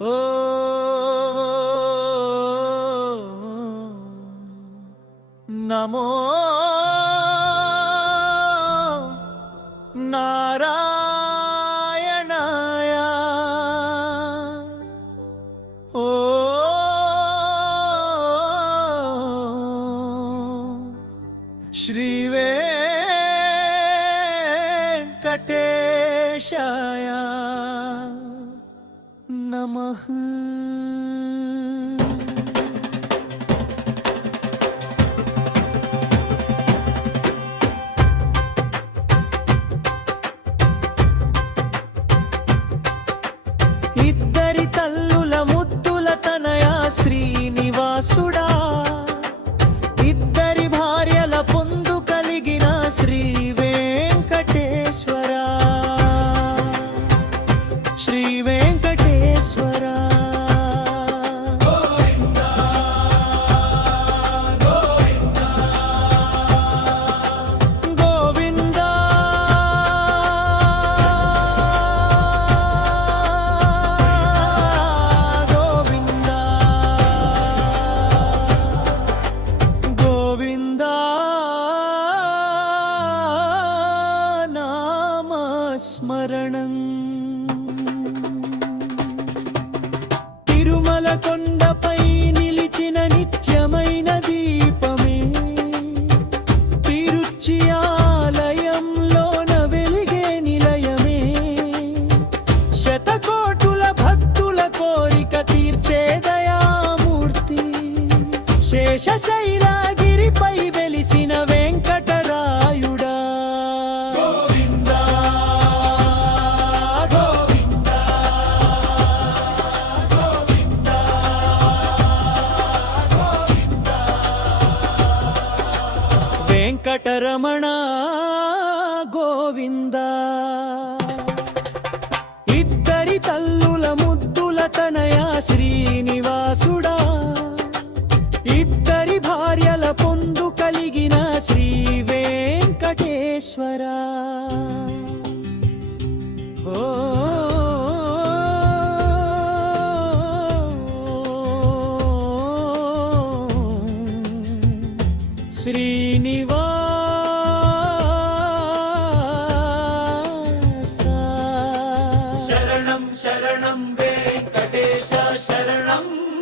Oh, Namo Narayanaya. O Shri Venkateshaya ఇద్దరి తల్లుల ముద్దుల తనయ శ్రీనివాసుడ స్మరణం. తిరుమల కొండపై నిలిచిన నిత్యమైన దీపమే. తిరుచి ఆలయంలోన వెలిగే నిలయమే. శతకోటుల భక్తుల కోరిక తీర్చే దయామూర్తి. శేషశైలాగిరిపై వెలిసిన వెంకట వెంకటరమణ గోవింద. ఇద్దరి తల్లుల ముద్దుల తనయ శ్రీనివాసుడ. వెంకటేశ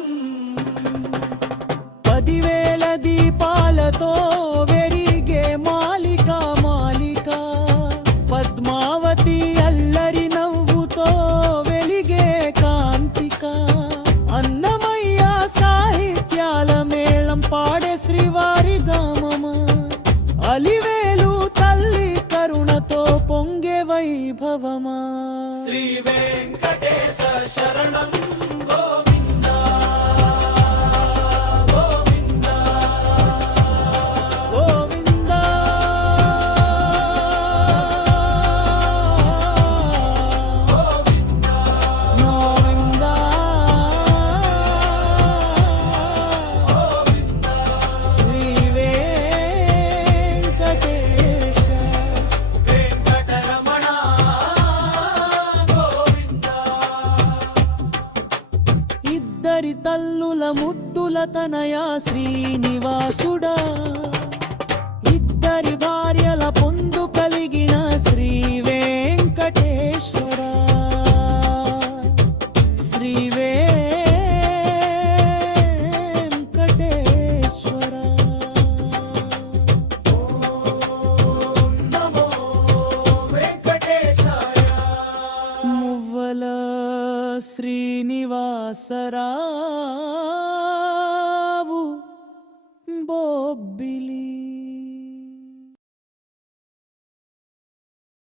వైభవమా? శ్రీ వెంకటేశ శరణం గోవింద అందరి తల్లుల ముద్దుల తనయ శ్రీనివాసుడా. ఇద్దరి భార్యల పొందు కలిగిన శ్రీ వెంకటేశ్వర. శ్రీ వెంకటేశ్వర. నమో be